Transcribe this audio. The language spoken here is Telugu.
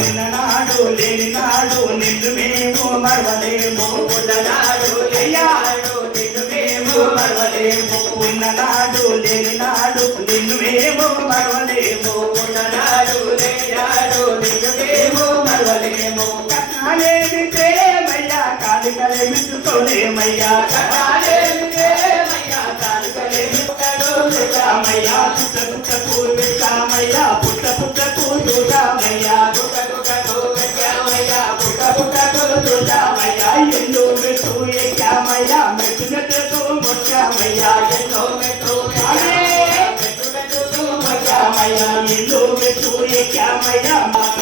ఉన్ననాడు లేని నాడు నిన్ను మేము మరవలేము. ఉన్ననాడు లేనాడు నిన్ను మేము మరవలేము. ఉన్ననాడు లేని నాడు నిన్ను మేము మరవలేము. ఉన్ననాడు లేనాడు నిన్ను మేము మరవలేము. కథలేమి ప్రేమయ్యా కాలికలేమిచ్చుకోలేమయ్యా కథాలేమిదేమయ్యా రామయ్యా పుట్ట పుట్ట పూర్వి కామయ్యా పుట్ట పుట్ట పూర్వి రామయ్యా పుట్ట పుట్టకు వెక్కామయ్యా పుట్ట పుట్టకు చూసామయ్యా రామయ్యా ఎన్నో మెట్టు ఎక్కామయ్యా మెట్టు మెట్టుకు ఎన్నో మెట్టు అరే! మెట్టు మెట్టుకు రామయ్యా ఎల్లు మెట్టు ఎక్కామయ్యా అరే!